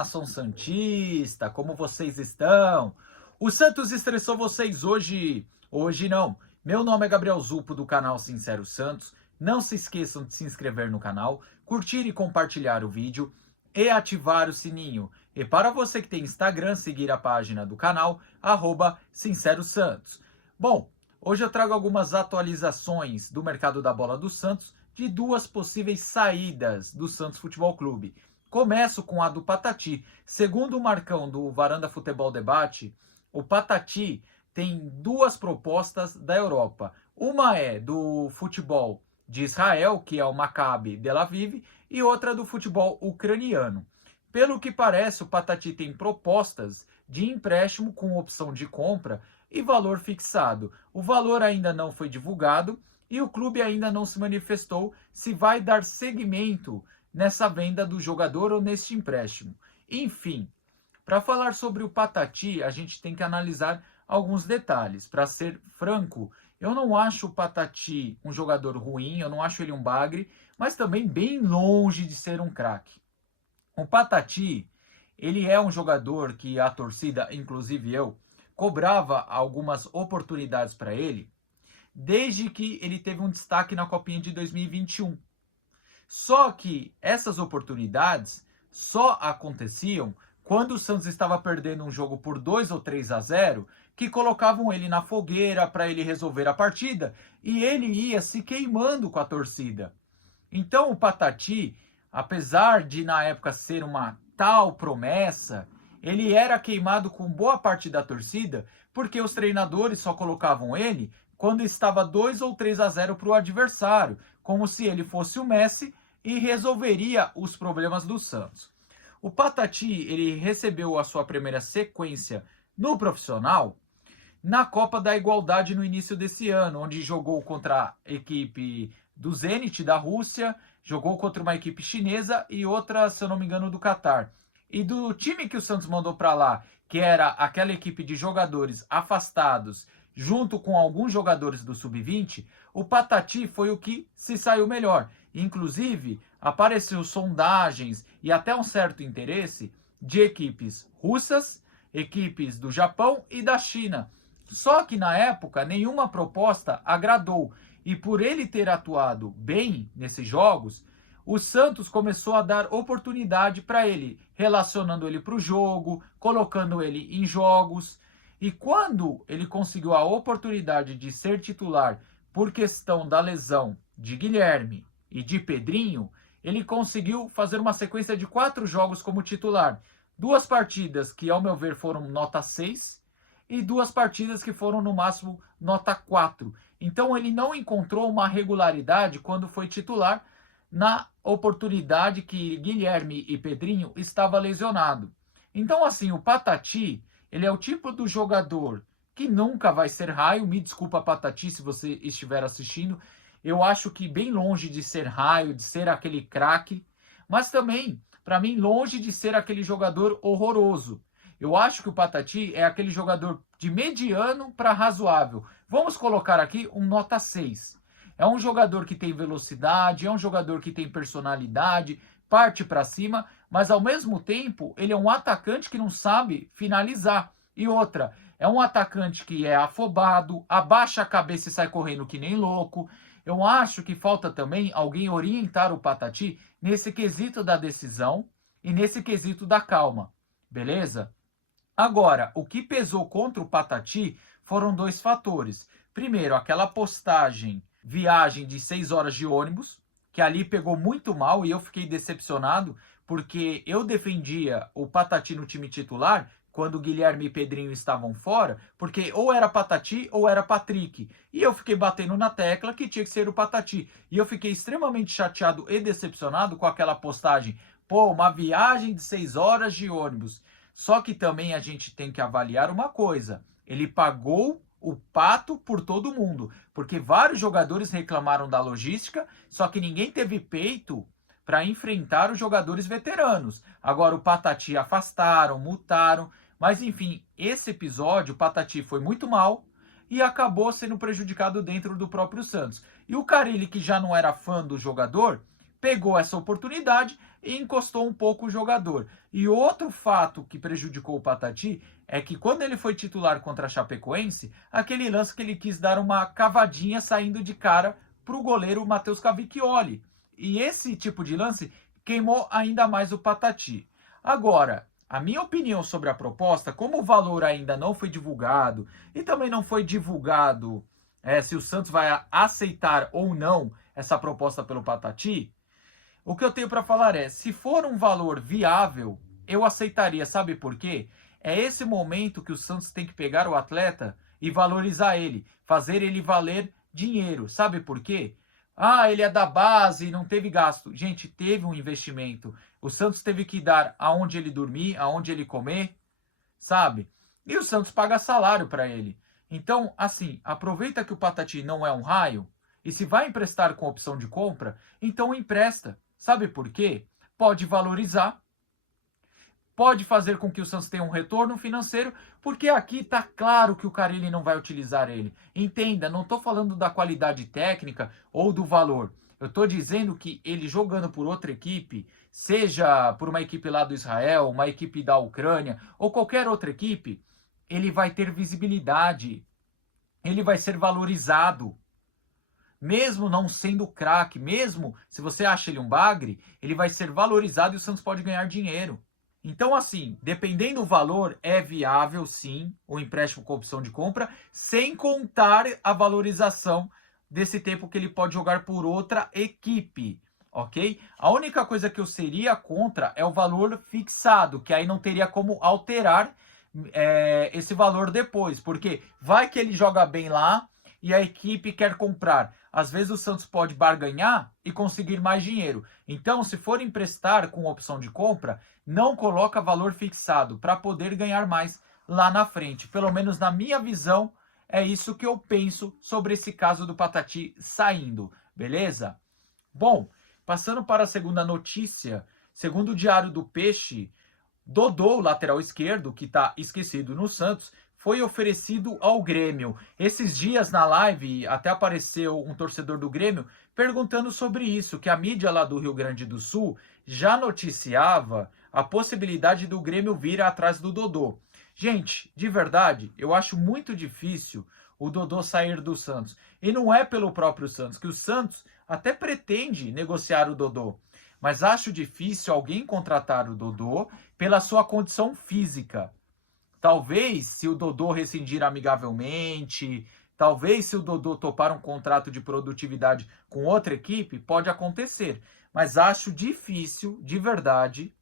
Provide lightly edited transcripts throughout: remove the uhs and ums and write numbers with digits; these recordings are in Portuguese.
nação santista, como vocês estão? O Santos estressou vocês hoje? Hoje não. Meu nome é Gabriel Zupo do canal Sincero Santos. Não se esqueçam de se inscrever no canal, curtir e compartilhar o vídeo e ativar o sininho. E para você que tem Instagram, seguir a página do canal, @Sincero Santos. Bom, hoje eu trago algumas atualizações do mercado da bola do Santos de duas possíveis saídas do Santos Futebol Clube. Começo com a do Patati. Segundo o Marcão do Varanda Futebol Debate, o Patati tem duas propostas da Europa. Uma é do futebol de Israel, que é o Maccabi Tel Aviv, e outra do futebol ucraniano. Pelo que parece, o Patati tem propostas de empréstimo com opção de compra e valor fixado. O valor ainda não foi divulgado e o clube ainda não se manifestou se vai dar seguimento nessa venda do jogador ou neste empréstimo. Enfim, para falar sobre o Patati, a gente tem que analisar alguns detalhes. Para ser franco, eu não acho o Patati um jogador ruim, eu não acho ele um bagre, mas também bem longe de ser um craque. O Patati, ele é um jogador que a torcida, inclusive eu, cobrava algumas oportunidades para ele, desde que ele teve um destaque na Copinha de 2021. Só que essas oportunidades só aconteciam quando o Santos estava perdendo um jogo por 2 ou 3-0, que colocavam ele na fogueira para ele resolver a partida e ele ia se queimando com a torcida. Então o Patati, apesar de na época ser uma tal promessa, ele era queimado com boa parte da torcida porque os treinadores só colocavam ele quando estava 2 ou 3-0 para o adversário, como se ele fosse o Messi e resolveria os problemas do Santos. O Patati, ele recebeu a sua primeira sequência no profissional na Copa da Igualdade no início desse ano, onde jogou contra a equipe do Zenit da Rússia, jogou contra uma equipe chinesa e outra, se eu não me engano, do Catar. E do time que o Santos mandou para lá, que era aquela equipe de jogadores afastados, junto com alguns jogadores do Sub-20, o Patati foi o que se saiu melhor. Inclusive, apareceu sondagens e até um certo interesse de equipes russas, equipes do Japão e da China. Só que na época nenhuma proposta agradou e por ele ter atuado bem nesses jogos, o Santos começou a dar oportunidade para ele, relacionando ele para o jogo, colocando ele em jogos. E quando ele conseguiu a oportunidade de ser titular por questão da lesão de Guilherme e de Pedrinho, ele conseguiu fazer uma sequência de 4 jogos como titular. 2 partidas que, ao meu ver, foram nota 6 e 2 partidas que foram, no máximo, nota 4. Então, ele não encontrou uma regularidade quando foi titular na oportunidade que Guilherme e Pedrinho estavam lesionados. Então, assim, o Patati, ele é o tipo do jogador que nunca vai ser raio. Me desculpa, Patati, se você estiver assistindo. Eu acho que bem longe de ser raio, de ser aquele craque, mas também, para mim, longe de ser aquele jogador horroroso. Eu acho que o Patati é aquele jogador de mediano para razoável. Vamos colocar aqui um nota 6. É um jogador que tem velocidade, é um jogador que tem personalidade, parte para cima, mas ao mesmo tempo ele é um atacante que não sabe finalizar. E outra, é um atacante que é afobado, abaixa a cabeça e sai correndo que nem louco. Eu acho que falta também alguém orientar o Patati nesse quesito da decisão e nesse quesito da calma, beleza? Agora, o que pesou contra o Patati foram 2 fatores. Primeiro, aquela postagem, viagem de 6 horas de ônibus, que ali pegou muito mal e eu fiquei decepcionado, porque eu defendia o Patati no time titular quando Guilherme e Pedrinho estavam fora, porque ou era Patati ou era Patrick. E eu fiquei batendo na tecla que tinha que ser o Patati. E eu fiquei extremamente chateado e decepcionado com aquela postagem. Pô, uma viagem de 6 horas de ônibus. Só que também a gente tem que avaliar uma coisa. Ele pagou o pato por todo mundo, porque vários jogadores reclamaram da logística, só que ninguém teve peito para enfrentar os jogadores veteranos. Agora o Patati afastaram, multaram, mas enfim, esse episódio o Patati foi muito mal e acabou sendo prejudicado dentro do próprio Santos. E o Carille, que já não era fã do jogador, pegou essa oportunidade e encostou um pouco o jogador. E outro fato que prejudicou o Patati é que quando ele foi titular contra a Chapecoense, aquele lance que ele quis dar uma cavadinha saindo de cara para o goleiro Matheus Cavicchioli. E esse tipo de lance queimou ainda mais o Patati. Agora, a minha opinião sobre a proposta, como o valor ainda não foi divulgado e também não foi divulgado se o Santos vai aceitar ou não essa proposta pelo Patati, o que eu tenho para falar é, se for um valor viável, eu aceitaria, sabe por quê? É esse momento que o Santos tem que pegar o atleta e valorizar ele, fazer ele valer dinheiro, sabe por quê? Ah, ele é da base, não teve gasto. Gente, teve um investimento. O Santos teve que dar aonde ele dormir, aonde ele comer, sabe? E o Santos paga salário para ele. Então, assim, aproveita que o Patati não é um raio e se vai emprestar com opção de compra, então empresta. Sabe por quê? Pode valorizar, pode fazer com que o Santos tenha um retorno financeiro, porque aqui está claro que o Carille não vai utilizar ele. Entenda, não estou falando da qualidade técnica ou do valor. Eu estou dizendo que ele jogando por outra equipe, seja por uma equipe lá do Israel, uma equipe da Ucrânia ou qualquer outra equipe, ele vai ter visibilidade, ele vai ser valorizado. Mesmo não sendo craque, mesmo se você acha ele um bagre, ele vai ser valorizado e o Santos pode ganhar dinheiro. Então, assim, dependendo do valor, é viável sim o empréstimo com opção de compra, sem contar a valorização desse tempo que ele pode jogar por outra equipe, ok? A única coisa que eu seria contra é o valor fixado, que aí não teria como alterar esse valor depois, porque vai que ele joga bem lá e a equipe quer comprar. Às vezes o Santos pode barganhar e conseguir mais dinheiro. Então, se for emprestar com opção de compra, não coloca valor fixado para poder ganhar mais lá na frente. Pelo menos na minha visão, é isso que eu penso sobre esse caso do Patati saindo, beleza? Bom, passando para a segunda notícia, segundo o Diário do Peixe, Dodô, lateral esquerdo, que está esquecido no Santos, foi oferecido ao Grêmio. Esses dias na live até apareceu um torcedor do Grêmio perguntando sobre isso, que a mídia lá do Rio Grande do Sul já noticiava a possibilidade do Grêmio vir atrás do Dodô. Gente, de verdade, eu acho muito difícil o Dodô sair do Santos. E não é pelo próprio Santos, que o Santos até pretende negociar o Dodô. Mas acho difícil alguém contratar o Dodô pela sua condição física. Talvez, se o Dodô rescindir amigavelmente, talvez se o Dodô topar um contrato de produtividade com outra equipe, pode acontecer. Mas acho difícil, de verdade,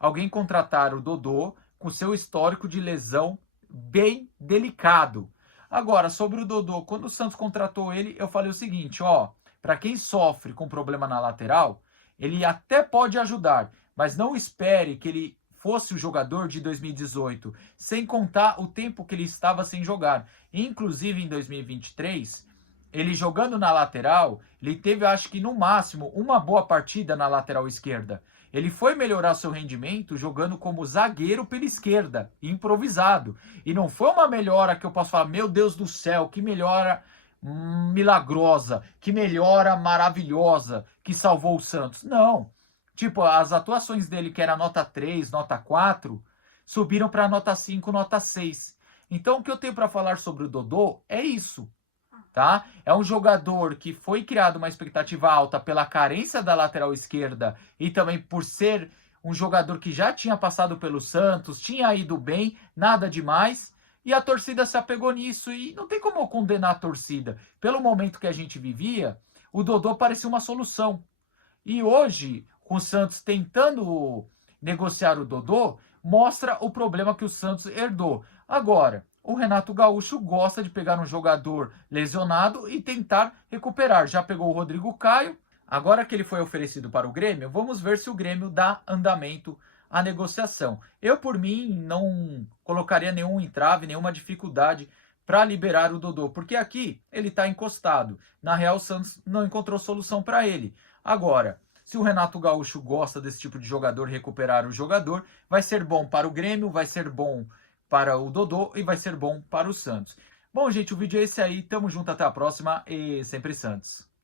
alguém contratar o Dodô com seu histórico de lesão bem delicado. Agora, sobre o Dodô, quando o Santos contratou ele, eu falei o seguinte, ó, para quem sofre com problema na lateral, ele até pode ajudar, mas não espere que ele fosse o jogador de 2018, sem contar o tempo que ele estava sem jogar. Inclusive em 2023, ele jogando na lateral, ele teve, acho que no máximo, uma boa partida na lateral esquerda. Ele foi melhorar seu rendimento jogando como zagueiro pela esquerda, improvisado. E não foi uma melhora que eu posso falar, meu Deus do céu, que melhora milagrosa, que melhora maravilhosa, que salvou o Santos. Não. Tipo, as atuações dele, que era nota 3, nota 4, subiram para nota 5, nota 6. Então, o que eu tenho para falar sobre o Dodô é isso, tá? É um jogador que foi criado uma expectativa alta pela carência da lateral esquerda e também por ser um jogador que já tinha passado pelo Santos, tinha ido bem, nada demais, e a torcida se apegou nisso e não tem como eu condenar a torcida. Pelo momento que a gente vivia, o Dodô parecia uma solução. E hoje, com o Santos tentando negociar o Dodô, mostra o problema que o Santos herdou. Agora, o Renato Gaúcho gosta de pegar um jogador lesionado e tentar recuperar. Já pegou o Rodrigo Caio. Agora que ele foi oferecido para o Grêmio, vamos ver se o Grêmio dá andamento à negociação. Eu, por mim, não colocaria nenhum entrave, nenhuma dificuldade para liberar o Dodô, porque aqui ele está encostado. Na Real, o Santos não encontrou solução para ele. Agora, se o Renato Gaúcho gosta desse tipo de jogador, recuperar o jogador, vai ser bom para o Grêmio, vai ser bom para o Dodô e vai ser bom para o Santos. Bom, gente, o vídeo é esse aí. Tamo junto, até a próxima e sempre Santos.